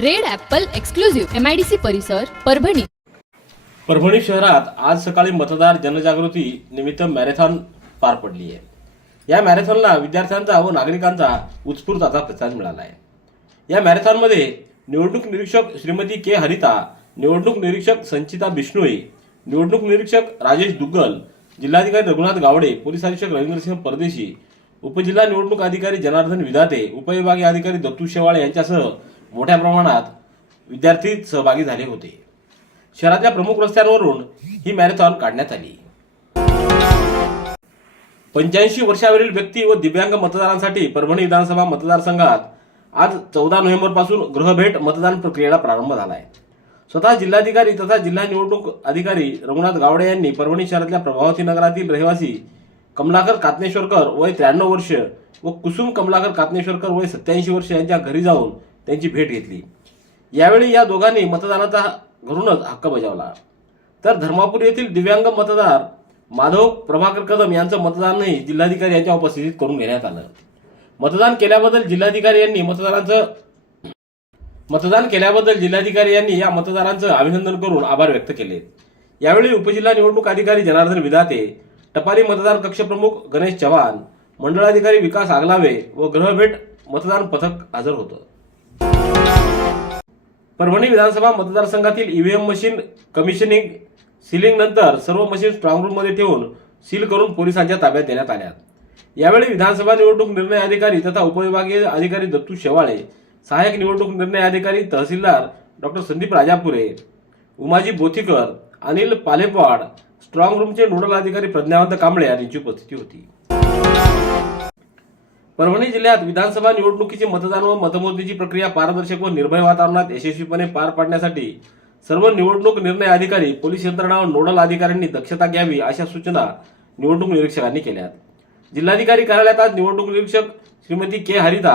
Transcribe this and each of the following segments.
Red apple exclusive MIDC परिसर परभणी. परभणी शहरात आज सकाळी मतदार जनजागृती निमित्त मॅरेथॉन पार पडली आहे. या मॅरेथॉनला विद्यार्थ्यांचा व नागरिकांचा उत्स्फूर्त असा प्रतिसाद मिळाला आहे. या मॅरेथॉनमध्ये निवडणूक निरीक्षक श्रीमती के. हरिता निवडणूक निरीक्षक संचिता बिष्णोई निवडणूक निरीक्षक राजेश दुग्गल जिल्हाधिकारी रघुनाथ गावडे पोलीस अधीक्षक रवींद्रसिंह परदेशी उपजिल्हा निवडणूक अधिकारी जनार्दन विधाते उपविभागीय अधिकारी दत्तू शेवाळे यांच्यासह मोठ्या प्रमाणात विद्यार्थी सहभागी झाले होते. शहरातल्या प्रमुख रस्त्यांवरून ही मॅरेथॉन काढण्यात आली. पंच्याऐंशी वर्षावरील व्यक्ती व दिव्यांग मतदारांसाठी परभणी विधानसभा मतदारसंघात आज चौदा नोव्हेंबरपासून गृहभेट मतदान प्रक्रियेला प्रारंभ झाला आहे स्वतः जिल्हाधिकारी तथा जिल्हा निवडणूक अधिकारी रघुनाथ गावडे यांनी परभणी शहरातल्या प्रभावती नगरातील रहिवासी कमलाकर कातनेश्वरकर वय त्र्याण्णव वर्ष व कुसुम कमलाकर कातनेश्वरकर वय सत्याऐंशी वर्ष यांच्या घरी जाऊन त्यांची भेट घेतली. यावेळी या दोघांनी मतदानाचा घरूनच हक्क बजावला. तर धर्मापूर येथील दिव्यांग मतदार माधव प्रभाकर कदम यांचं मतदानही जिल्हाधिकारी यांच्या उपस्थितीत करून घेण्यात आलं. मतदान केल्याबद्दल जिल्हाधिकारी यांनी मतदारांचं मतदान केल्याबद्दल जिल्हाधिकारी यांनी या मतदारांचं अभिनंदन करून आभार व्यक्त केले. यावेळी उपजिल्हा निवडणूक अधिकारी जनार्दन विधाते टपाली मतदान कक्ष प्रमुख गणेश चव्हाण मंडळाधिकारी विकास आगलावे व ग्रहभेट मतदान पथक हजर होतं. परभणी विधानसभा मतदारसंघातील ईव्हीएम मशीन कमिशनिंग सिलिंग नंतर सर्व मशीन स्ट्रॉंग रूममध्ये ठेवून सील करून पोलिसांच्या ताब्यात देण्यात आल्या यावेळी विधानसभा निवडणूक निर्णय अधिकारी तथा उपविभागीय अधिकारी दत्तू शेवाळे सहाय्यक निवडणूक निर्णय अधिकारी तहसीलदार डॉक्टर संदीप राजापुरे उमाजी बोथीकर अनिल पालेपाड स्ट्रॉंग रूमचे नोडल अधिकारी प्रज्ञावंत कांबळे यांची उपस्थिती होती. परभणी जिल्ह्यात विधानसभा निवडणुकीचे मतदान व मतमोजणीची प्रक्रिया पारदर्शक व निर्भय वातावरणात यशस्वीपणे पार पाडण्यासाठी सर्व निवडणूक निर्णय अधिकारी पोलीस यंत्रणा व नोडल अधिकाऱ्यांनी दक्षता घ्यावी अशा सूचना निवडणूक निरीक्षकांनी केल्यात. जिल्हाधिकारी कार्यालयात आज निवडणूक निरीक्षक श्रीमती के. हरिता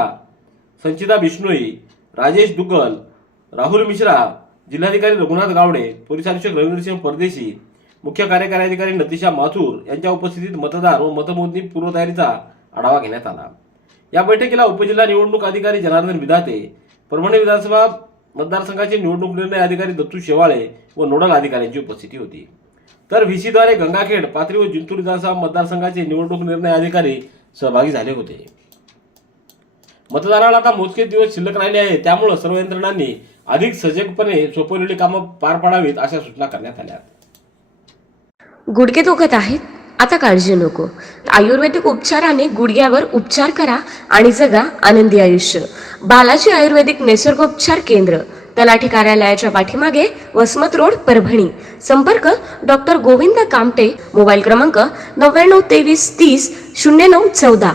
संचिता बिष्णोई राजेश दुग्गल राहुल मिश्रा जिल्हाधिकारी रघुनाथ गावडे पोलीस अधीक्षक रवींद्रसिंह परदेशी मुख्य कार्यकारी अधिकारी नतिशा माथूर यांच्या उपस्थितीत मतदार व मतमोजणी पूर्वतयारीचा आढावा घेण्यात आला. या बैठकीला उपजिल्हा निवडणूक अधिकारी जनार्दन विधाते परभणी विधानसभा मतदारसंघाचे निवडणूक निर्णय अधिकारी दत्तू शेवाळे व नोडल अधिकाऱ्यांची उपस्थिती होती. तर व्हीसीद्वारे गंगाखेड पाथरी व जिंतूर विधानसभा मतदारसंघाचे निवडणूक निर्णय अधिकारी सहभागी झाले होते. मतदानाला आता मोजके दिवस शिल्लक राहिले आहे त्यामुळे सर्व यंत्रणांनी अधिक सजगपणे सोपवलेली कामं पार पाडावीत अशा सूचना करण्यात आल्या. गुडघे दुखत आहेत? आता काळजी नको. आयुर्वेदिक उपचाराने गुडघ्यावर उपचार करा आणि जगा आनंदी आयुष्य. बालाजी आयुर्वेदिक निसर्गोपचार केंद्र तलाठी कार्यालयाच्या पाठीमागे वसमत रोड परभणी. संपर्क डॉक्टर गोविंद कामटे मोबाईल क्रमांक नव्याण्णव तेवीस तीस शून्य नऊ चौदा.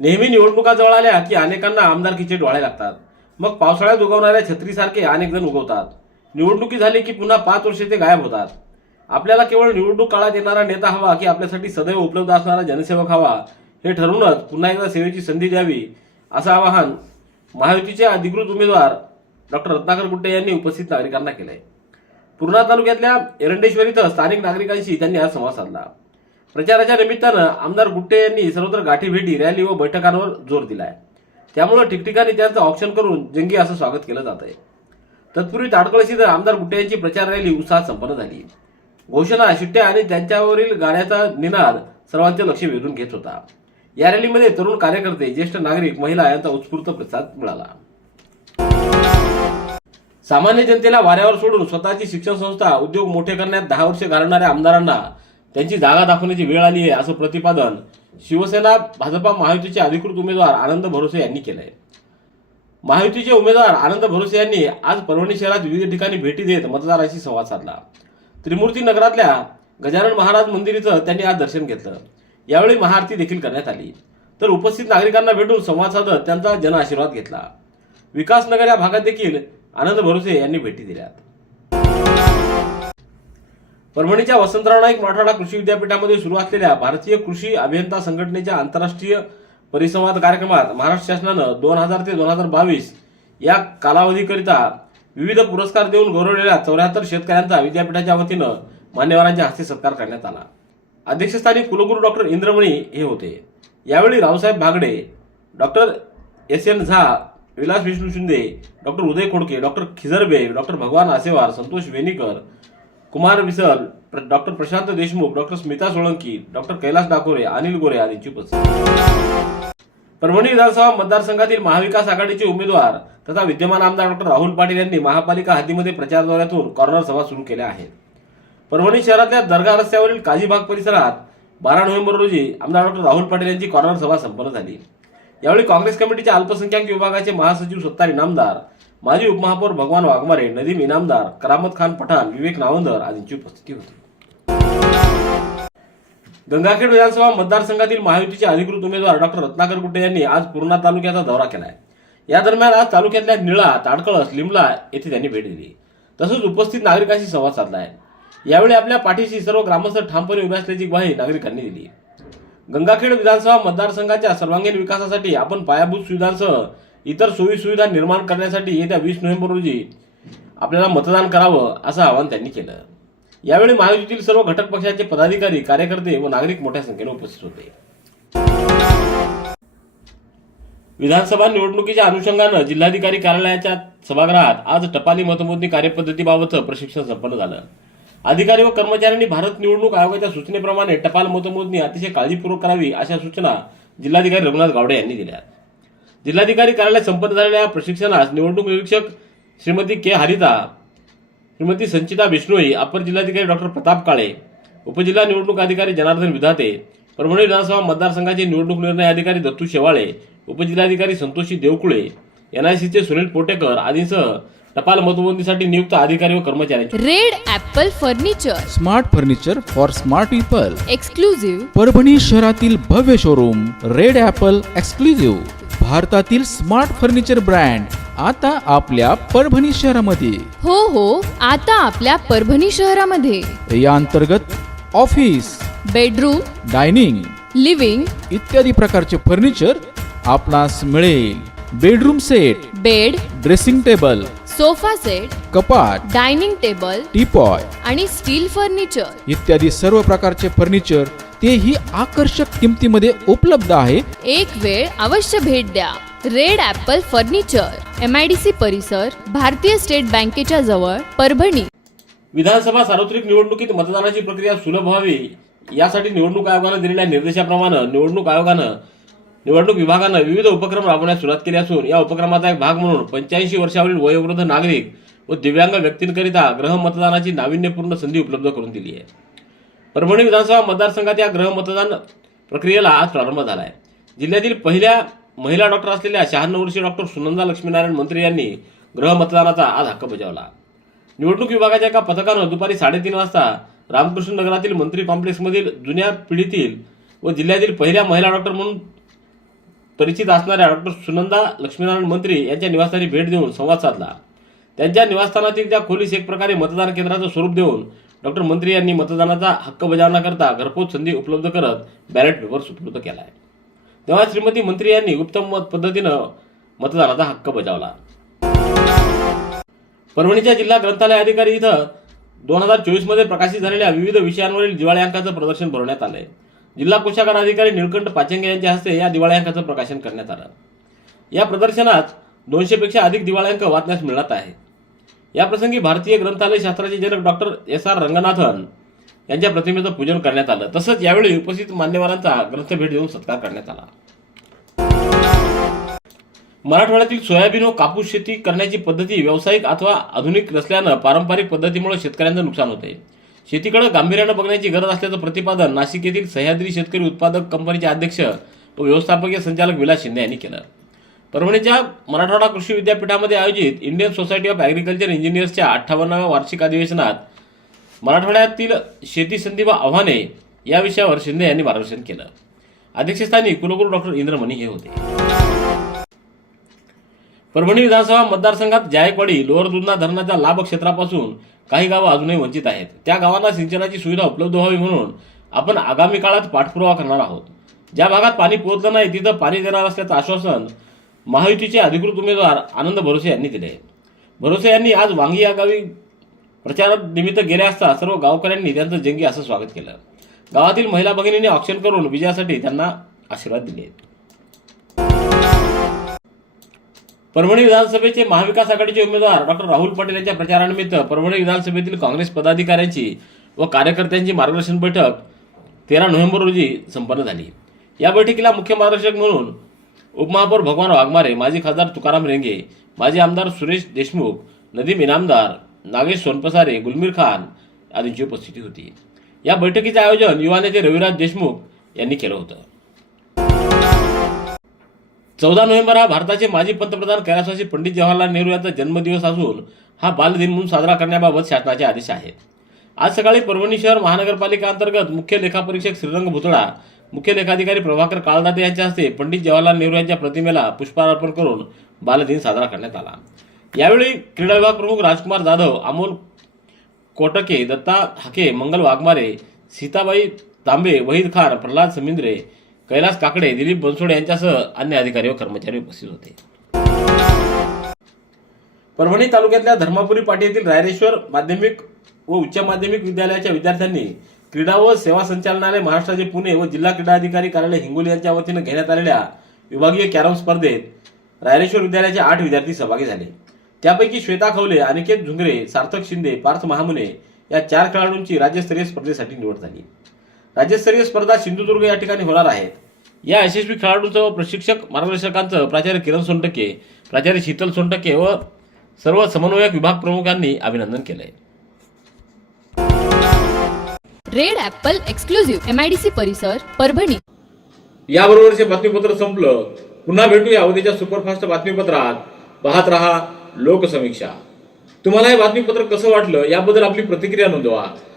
नेहमी निवडणुका जवळ आल्या की अनेकांना आमदारकीचे डोळे लागतात. मग पावसाळ्यात उगवणाऱ्या छत्रीसारखे अनेक जण उगवतात. निवडणुकी झाली की पुन्हा पाच वर्षे ते गायब होतात. आपल्याला केवळ निवडणूक काळात येणारा नेता हवा की आपल्यासाठी सदैव उपलब्ध असणारा जनसेवक हवा हे ठरवूनच पुन्हा एकदा सेवेची संधी द्यावी असं आवाहन महायुतीचे अधिकृत उमेदवार डॉक्टर रत्नाकर गुट्टे यांनी उपस्थित नागरिकांना केलंय. पूर्णा तालुक्यातल्या एरंडेश्वर इथं स्थानिक नागरिकांशी त्यांनी आज संवाद साधला. प्रचाराच्या निमित्तानं आमदार गुट्टे यांनी सर्वत्र गाठी भेटी रॅली व बैठकांवर जोर दिलाय. त्यामुळे ठिकठिकाणी त्यांचं ऑप्शन करून जंगी असं स्वागत केलं जात आहे तत्पूर्वी ताडकळशी आमदार गुट्टे यांची प्रचार रॅली उत्साहात संपन्न झाली. घोषणा शिट्ट्या आणि त्यांच्यावरील गाण्याचा निनाद सर्वांचे लक्ष वेधून घेत होता. या रॅलीमध्ये तरुण कार्यकर्ते ज्येष्ठ नागरिक महिला यांचा उत्स्फूर्त प्रतिसाद मिळाला. सामान्य जनतेला वाऱ्यावर सोडून स्वतःची शिक्षण संस्था उद्योग मोठे करण्यात दहा वर्षे घालवणाऱ्या आमदारांना त्यांची जागा दाखवण्याची वेळ आली आहे असं प्रतिपादन शिवसेना भाजपा महायुतीचे अधिकृत उमेदवार आनंद भरोसे यांनी केलंय. महायुतीचे उमेदवार आनंद भरोसे यांनी आज परभणी शहरात विविध ठिकाणी भेटी देत मतदारांशी संवाद साधला. त्रिमूर्ती नगरातल्या गजानन महाराज मंदिर इथं त्यांनी आज दर्शन घेतलं. यावेळी महाआरती देखील करण्यात आली. तर उपस्थित नागरिकांना भेटून संवाद साधत त्यांचा जनआशीर्वाद घेतला. विकासनगर या भागात देखील आनंद भरोसे यांनी भेटी दिल्या परभणीच्या वसंतराव नाईक मराठवाडा कृषी विद्यापीठामध्ये सुरू असलेल्या भारतीय कृषी अभियंता संघटनेच्या आंतरराष्ट्रीय परिसंवाद कार्यक्रमात महाराष्ट्र शासनानं दोन हजार ते दोन हजार बावीस या कालावधीकरिता विविध पुरस्कार देऊन गौरवलेल्या चौऱ्याहत्तर शेतकऱ्यांचा विद्यापीठाच्या वतीनं मान्यवरांच्या हस्ते सत्कार करण्यात आला. अध्यक्षस्थानी कुलगुरू डॉक्टर इंद्रमणी हे होते. यावेळी Raosaheb Bhagade doctor S N Jha Vilas Vishnu Shinde doctor Uday Khodke doctor Khijarbe doctor Bhagwan Asewar Santosh Venikar Kumar Visal doctor Prashant Deshmukh doctor Smita Solanki doctor Kailas Dakore Anil Gore आदींची उपस्थिती. परभणी विधानसभा मतदारसंघातील महाविकास आघाडीचे उमेदवार तथा विद्यमान आमदार doctor Rahul Patil यांनी महापालिका हद्दीमध्ये प्रचार दौऱ्यातून कॉर्नर सभा सुरू केल्या आहेत. परभणी शहरातल्या दर्गा रस्त्यावरील काझीबाग परिसरात बारा नोव्हेंबर रोजी आमदार डॉक्टर राहुल पाटील यांची कॉर्नर सभा संपन्न झाली. यावेळी काँग्रेस कमिटीच्या अल्पसंख्याक विभागाचे महासचिव सत्तार इनामदार माजी उपमहापौर भगवान वाघमारे नदीम इनामदार करामत खान पठाण विवेक नावंदर आदींची उपस्थिती होती. गंगाखेड विधानसभा मतदारसंघातील महायुतीचे अधिकृत उमेदवार डॉक्टर रत्नाकर गुट्टे यांनी आज पूर्णा तालुक्याचा दौरा केला आहे या दरम्यान आज तालुक्यातल्या निळा ताडकळस लिमला येथे त्यांनी भेट दिली. तसंच उपस्थित नागरिकांशी संवाद साधला आहे. यावेळी आपल्या पाठीशी सर्व ग्रामस्थ ठामपणे उभे असल्याची ग्वाही नागरिकांनी दिली. गंगाखेड विधानसभा मतदारसंघाच्या सर्वांगीण विकासासाठी आपण पायाभूत सुविधांसह इतर सोयी सुविधा निर्माण करण्यासाठी येत्या वीस नोव्हेंबर रोजी आपल्याला मतदान करावं असं आवाहन त्यांनी केलं. यावेळी महायुतीतील सर्व घटक पक्षाचे पदाधिकारी कार्यकर्ते व नागरिक मोठ्या संख्येने उपस्थित होते. विधानसभा निवडणुकीच्या अनुषंगानं जिल्हाधिकारी कार्यालयाच्या सभागृहात आज टपाली मतमोजणी कार्यपद्धतीबाबतचं प्रशिक्षण संपन्न झालं. अधिकारी व कर्मचाऱ्यांनी भारत निवडणूक आयोगाच्या सूचनेप्रमाणे टपाल मतमोजणी अतिशय काळजीपूर्वक करावी अशा सूचना जिल्हाधिकारी रघुनाथ गावडे यांनी दिल्या. जिल्हाधिकारी कार्यालयात संपन्न झालेल्या प्रशिक्षणास निवडणूक निरीक्षक श्रीमती के. हरिता श्रीमती संचिता बिष्णोई अपर जिल्हाधिकारी डॉक्टर प्रताप काळे उपजिल्हा निवडणूक अधिकारी जनार्दन विधाते परभणी विधानसभा मतदारसंघाचे निवडणूक निर्णय अधिकारी दत्तू शेवाळे उपजिल्हाधिकारी संतोषी देवकुळे एनआयसीचे सुनील पोटेकर आदींसह टपाल मतमोजणीसाठी नियुक्त अधिकारी व कर्मचाऱ्यांची Red Apple furniture. Smart furniture for smart people. Exclusive Parbhani शहरातील भव्य शोरूम रेड ॲपल एक्सक्लुझिव्ह भारतातील स्मार्ट फर्निचर ब्रँड आता आपल्या परभणी शहरामध्ये. हो हो आता आपल्या परभणी शहरामध्ये. या अंतर्गत ऑफिस बेडरूम डायनिंग लिव्हिंग इत्यादी प्रकारचे फर्निचर आपणास मिळेल bedroom set bed dressing table sofa set कपाट डायनिंग टेबल टीपॉय आणि स्टील फर्निचर इत्यादी सर्व प्रकारचे फर्निचर तेही आकर्षक किमतीमध्ये उपलब्ध आहे. एक वेळ अवश्य भेट द्या. Red apple furniture M I D C परिसर भारतीय स्टेट बँकेच्या जवळ परभणी. विधानसभा सार्वत्रिक निवडणुकीत मतदानाची प्रक्रिया सुलभ व्हावी. यासाठी निवडणूक आयोगानं दिलेल्या निर्देशाप्रमाणे निवडणूक आयोगानं निवडणूक विभागानं विविध उपक्रम राबवण्यास सुरुवात केली असून या उपक्रमाचा एक भाग म्हणून पंच्याऐंशी वर्षावरील वयोवृद्ध नागरिक व दिव्यांग व्यक्तींकरिता ग्रह मतदानाची नाविन्यपूर्ण संधी उपलब्ध करून दिली आहे. परभणी विधानसभा मतदारसंघात या ग्रहमतदान प्रक्रियेला आज प्रारंभ झाला आहे जिल्ह्यातील पहिल्या महिला डॉक्टर असलेल्या शहाण्णव वर्षीय डॉक्टर सुनंदा लक्ष्मीनारायण मंत्री यांनी ग्रह मतदानाचा आज हक्क बजावला. निवडणूक विभागाच्या एका पथकानं दुपारी साडेतीन वाजता रामकृष्ण नगरातील मंत्री कॉम्प्लेक्समधील जुन्या पिढीतील व जिल्ह्यातील पहिल्या महिला डॉक्टर म्हणून परिचित असणाऱ्या डॉक्टर सुनंदा लक्ष्मीनारायण मंत्री यांच्या निवासस्थानी भेट देऊन संवाद साधला. त्यांच्या निवासस्थानातील त्या खोलीस एक प्रकारे मतदान केंद्राचं स्वरूप देऊन डॉक्टर मंत्री यांनी मतदानाचा हक्क बजावण्याकरता घरपोच संधी उपलब्ध करत बॅलेट पेपर सुपूर्द केला आहे तेव्हा श्रीमती मंत्री यांनी उत्तम मत पद्धतीनं मतदानाचा हक्क बजावला. परभणीच्या जिल्हा ग्रंथालय अधिकारी इथं दोन हजार चोवीसमध्ये प्रकाशित झालेल्या विविध विषयांवरील दिवाळी अंकाचं प्रदर्शन भरवण्यात आलंय. जिल्हा कोषागार अधिकारी निळकंठ पाचंगे यांच्या हस्ते या दिवाळी अंकाचं प्रकाशन करण्यात आलं. या प्रदर्शनात दोनशेपेक्षा अधिक दिवाळी अंक वाचण्यास मिळत आहे. याप्रसंगी भारतीय ग्रंथालय शास्त्राचे जनक डॉक्टर एस आर रंगनाथन यांच्या प्रतिमेचं पूजन करण्यात आलं. तसंच यावेळी उपस्थित मान्यवरांचा ग्रंथभेट देऊन सत्कार करण्यात आला. मराठवाड्यातील सोयाबीन व कापूस शेती करण्याची पद्धती व्यावसायिक अथवा आधुनिक नसल्यानं पारंपरिक पद्धतीमुळे शेतकऱ्यांचं नुकसान होते शेतीकडे गांभीर्यानं बघण्याची गरज असल्याचं प्रतिपादन नाशिक येथील सह्याद्री शेतकरी उत्पादक कंपनीचे अध्यक्ष व व्यवस्थापकीय संचालक विलास शिंदे यांनी केलं. परभणीच्या मराठवाडा कृषी विद्यापीठामध्ये आयोजित इंडियन सोसायटी ऑफ ॲग्रिकल्चर इंजिनियर्सच्या अठ्ठावन्नाव्या वार्षिक अधिवेशनात मराठवाड्यातील शेती संधी व आव्हाने या विषयावर शिंदे यांनी मार्गदर्शन केलं. अध्यक्षस्थानी कुलगुरू डॉक्टर इंद्रमणी हे होते. परभणी विधानसभा मतदारसंघात जायकवाडी लोअर दुधना धरणाच्या लाभ क्षेत्रापासून काही गावं अजूनही वंचित आहेत. त्या गावांना सिंचनाची सुविधा उपलब्ध व्हावी म्हणून आपण आगामी काळात पाठपुरावा करणार आहोत. ज्या भागात पाणी पोहोचलं नाही तिथं पाणी देणार असल्याचं आश्वासन महायुतीचे अधिकृत उमेदवार आनंद भरोसे यांनी दिले. भरोसे यांनी आज वांगी या गावी प्रचारानिमित्त गेले असता सर्व गावकऱ्यांनी त्यांचं जंगी असं स्वागत केलं. गावातील महिला भगिनींनी ऑक्शन करून विजयासाठी त्यांना आशीर्वाद दिले. परभणी विधानसभेचे महाविकास आघाडीचे उमेदवार डॉक्टर राहुल पटेल यांच्या प्रचारानिमित्त परभणी विधानसभेतील काँग्रेस पदाधिकाऱ्यांची व कार्यकर्त्यांची मार्गदर्शन बैठक तेरा नोव्हेंबर रोजी संपन्न झाली. या बैठकीला मुख्य मार्गदर्शक म्हणून उपमहापौर भगवान वाघमारे माजी खासदार तुकाराम रेंगे माजी आमदार सुरेश देशमुख नदीम इनामदार नागेश सोनपसारे गुलमीर खान आदींची उपस्थिती होती. या बैठकीचे आयोजन युवा नेते रविराज देशमुख यांनी केलं होतं. चौदा नोव्हेंबर हा भारताचे माजी पंतप्रधान कैलासवासी पंडित जवाहरलाल नेहरू यांचा जन्मदिवस असून हा बालदिन म्हणून साजरा करण्याबाबत शासनाचे आदेश आहेत. आज सकाळी परभणी शहर महानगरपालिका अंतर्गत मुख्य लेखापरीक्षक श्रीरंग भुतळा मुख्य लेखाधिकारी प्रभाकर काळदाते यांच्या हस्ते पंडित जवाहरलाल नेहरू यांच्या प्रतिमेला पुष्पहार अर्पण करून बालदिन साजरा करण्यात आला. यावेळी क्रीडा विभाग प्रमुख राजकुमार जाधव अमोल कोटके दत्ता हाके मंगल वाघमारे सीताबाई तांबे वहीद खान प्रल्हाद समिंद्रे कैलास काकडे दिलीप बनसोडे यांच्यासह अन्य अधिकारी व कर्मचारी उपस्थित होते. परभणी तालुक्यातल्या धर्मापुरी पाटी येथील रायरेश्वर माध्यमिक व उच्च माध्यमिक विद्यालयाच्या विद्यार्थ्यांनी क्रीडा व सेवा संचालनालय महाराष्ट्राचे पुणे व जिल्हा क्रीडा अधिकारी कार्यालय हिंगोली यांच्या वतीनं घेण्यात आलेल्या विभागीय कॅरम स्पर्धेत रायरेश्वर विद्यालयाचे आठ विद्यार्थी सहभागी झाले. त्यापैकी श्वेता खवले अनिकेत झुंगरे सार्थक शिंदे पार्थ महामुने या चार खेळाडूंची राज्यस्तरीय स्पर्धेसाठी निवड झाली. राज्यस्तरीय स्पर्धा सिंधुदुर्ग या ठिकाणी होणार आहेत. या यशस्वी खेळाडूंचं व प्रशिक्षक मार्गदर्शकांचं प्राचार्य किरण सोनटके प्राचार्य शीतल सोनटके व सर्व समन्वयक विभाग प्रमुखांनी अभिनंदन केलंय. Red apple exclusive M I D C परिसर परभणी. याबरोबरचे बातमीपत्र संपलं. पुन्हा भेटूया उद्याच्या सुपरफास्ट बातमीपत्रात. पाहत रहा लोकसमीक्षा. तुम्हाला हे बातमीपत्र कसं वाटलं याबद्दल आपली प्रतिक्रिया नोंदवा.